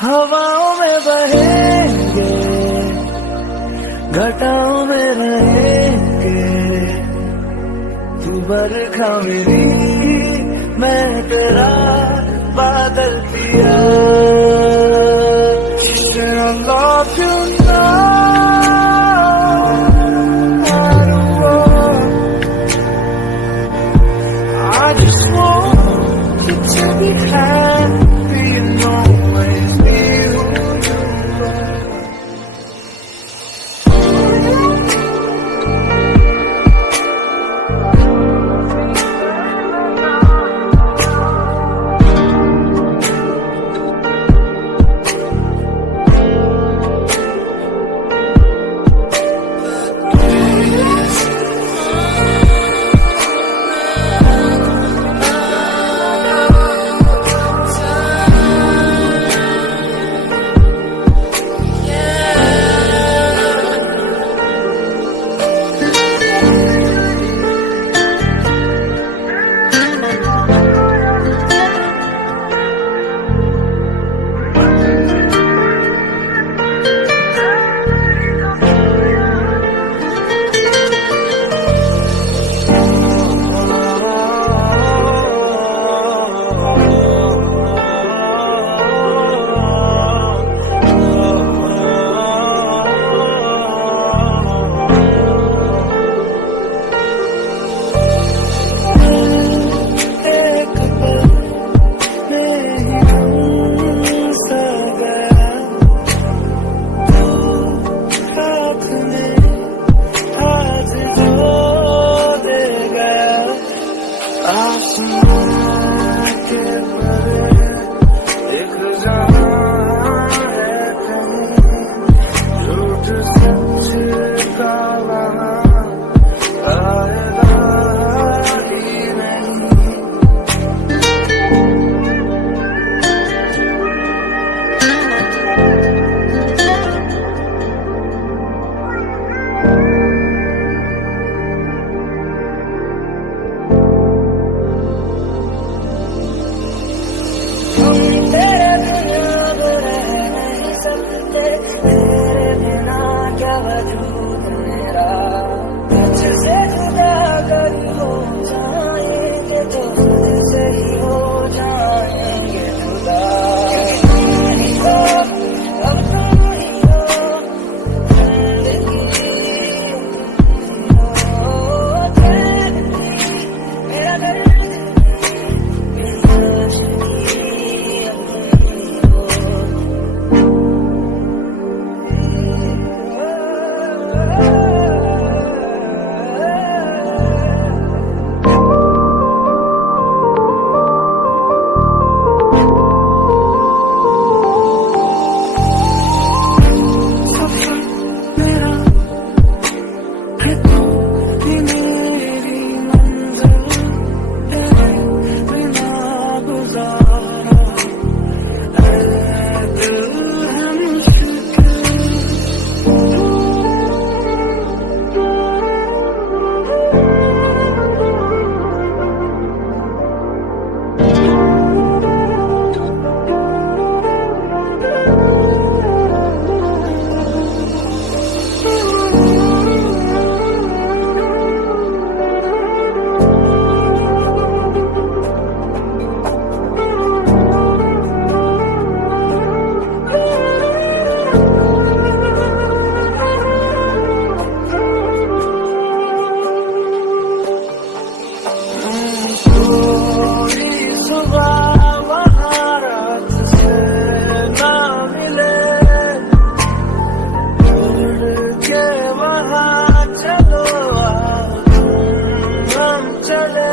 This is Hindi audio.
हवाओं में बहेंगे, घटाओं में रहेंगे, तू बरखा मेरी, मैं तेरा बादल पिया। I love you now, I just want you to be happy and always be who you are. तेरे बिना क्या वजूद मेरा, तुझसे जुदा अगर हो जाएंगे तो तुझसे ही हो जाएंगे जुदा। अब तुम ही हो जिंदगी, मेरा दर्द चले